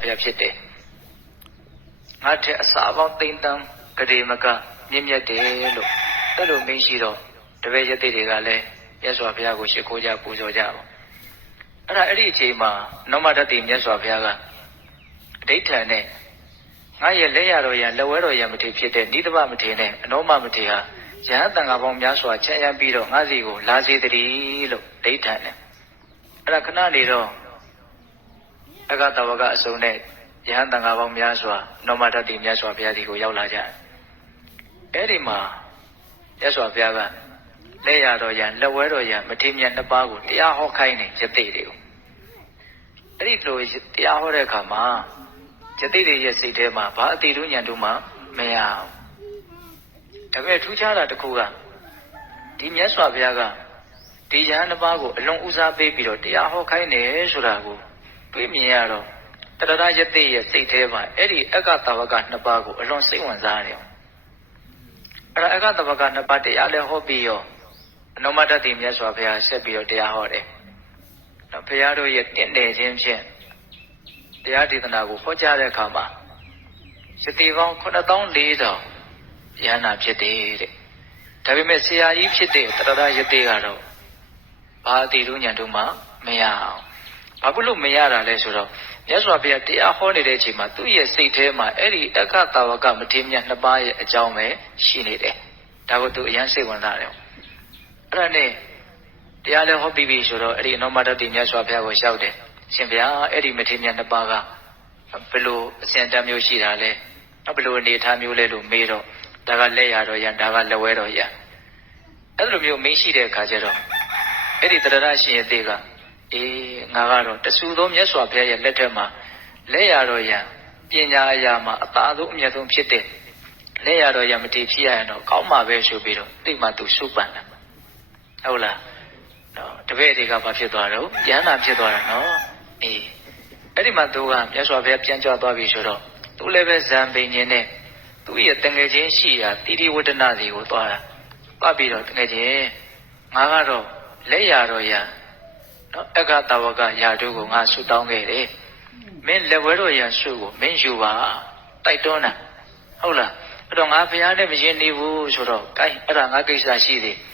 ဘုရားဖြစ်တယ်ငါထက်အစာပေါင်းသိမ့်တန်းကလေးမကမြင့်မြတ်တယ်လို့အဲ့လိုမင်းရှိတော့တပည့်ရတိတွေကလည်းမြတ်စွာဘုရားကိုရှိခိုးကြပူဇော်ကြပါအဲ့ဒါအဲ့ဒီအချိန်မှာနောမတတိမြတ်စွာဘုရားကအဋိဋ္ဌံနဲ့ငါရဲ့လက်ရတော်ရလက်ဝဲတော်ရမထေဖြစ်တဲ့နိဒဗမထေနဲ့အနောမမထေဟာယဟန်တန်ခါပေါင်းများစွာချမ်းရမ်းပြီးတော့ငါစီကိုလာစေတည်းလို့ဒိဋ္ဌံနဲ့အဲ့ဒါခဏနေတော့ အကတဝကအစုံနဲ့ယဟန်တန်ခါပေါင်းများစွာနောမတတိမြတ်စွာဘုရားစီကိုရောက်လာကြတယ်အဲ့ဒီမှာမြတ်စွာဘုရားကလက်ရတော်ရလက်ဝဲတော်ရမထေမြတ်နှစ်ပါးကိုတရားဟောခိုင်းတယ်ယသိတွေကိုအဲ့ဒီလိုတရားဟောတဲ့အခါမှာယသိတွေရဲ့စိတ်ထဲမှာဘာအတိတို့ညံတို့မှမရအောင်ဒါပေမဲ့ထူးခြားတာတစ်ခုကဒီမြတ်စွာဘုရားကဒီယဟန်နှစ်ပါးကိုအလွန်ဦးစားပေးပြီးတော့တရားဟောခိုင်းတယ်ဆိုတာကို တွေးမြင်ရတော့တရရယသိရဲ့စိတ်ထဲမှာအဲ့ဒီအက္ခတဝကနှစ်ပါးကိုအလွန်စိတ်ဝင်စားတယ်အဲ့ဒါအက္ခတဝကနှစ်ပါးတရားလည်းဟောပြီးရောအနုမတ္တိမြတ်စွာဘုရားဆက်ပြီးတော့တရားဟောတယ်နော်ဘုရားတို့ရဲ့တင့်တယ်ခြင်းဖြင့်တရားဒေသနာကိုဟောကြားတဲ့အခါမှာယတိပေါင်း9400ယန္နာဖြစ်တယ်တဲ့ဒါပေမဲ့ဆရာကြီးဖြစ်တဲ့တရရယသိကတော့ဘာအတိတို့ညာတို့မှမရအောင် ဘာဖြစ်လို့မရတာလဲဆိုတော့မြတ်စွာဘုရားတရားဟောနေတဲ့အချိန်မှာသူ့ရဲ့စိတ်ထဲမှာအဲ့ဒီအက္ခတာဝကမထေမြတ်နှစ်ပါးရဲ့အကြောင်းပဲရှိနေတယ်ဒါကိုသူအရန်စိတ်ဝင်စားတယ်အဲ့ဒါနဲ့တရားလည်းဟောပြီးပြီဆိုတော့အဲ့ဒီအနောမတ္တိမြတ်စွာဘုရားကိုလျှောက်တယ်ရှင်ဗျာအဲ့ဒီမထေမြတ်နှစ်ပါးကဘယ်လိုအစဉ်တမ်းမျိုးရှိတာလဲဘယ်လိုအနေထားမျိုးလဲလို့မေးတော့ဒါကလက်ရတော့ရဒါကလက်ဝဲတော့ရအဲ့လိုမျိုးမင်းရှိတဲ့အခါကျတော့အဲ့ဒီတရရရှင်ရဲ့သေးက အေးငါကတော့တဆူသောမြတ်စွာဘုရားရဲ့လက်ထက်မှာလက်ရတော့ရပညာအရာမှာအသာဆုံးအမြတ်ဆုံးဖြစ်တဲ့လက်ရတော့ရမတည်ဖြစ်ရရင်တော့ကောင်းမှာပဲဆိုပြီးတော့တိတ်မှသူစုပန်တာဟုတ်လားနော်တပည့်တွေကဘာဖြစ်သွားတော့ရဟန္တာဖြစ်သွားတာနော်အေးအဲ့ဒီမှာသူကမြတ်စွာဘုရားပြန်ကြွသွားပြီဆိုတော့သူလည်းပဲဇံပိန်ခြင်းနဲ့သူ့ရဲ့တငယ်ချင်းရှိရာတိတိဝတ္တနာစီကိုသွားတာသွားပြီးတော့တငယ်ချင်းငါကတော့လက်ရတော့ရ နော်အက္ခတဝကယာတို့ကိုငါဆုတောင်းခဲ့တယ်မင်းလက်ဝဲတော်ရဆုကိုမင်းယူပါတိုက်တွန်းတာဟုတ်လားအဲ့တော့ငါဘုရားနဲ့မရင်နေဘူးဆိုတော့ gain အဲ့ဒါငါကိစ္စရှိသေးတယ်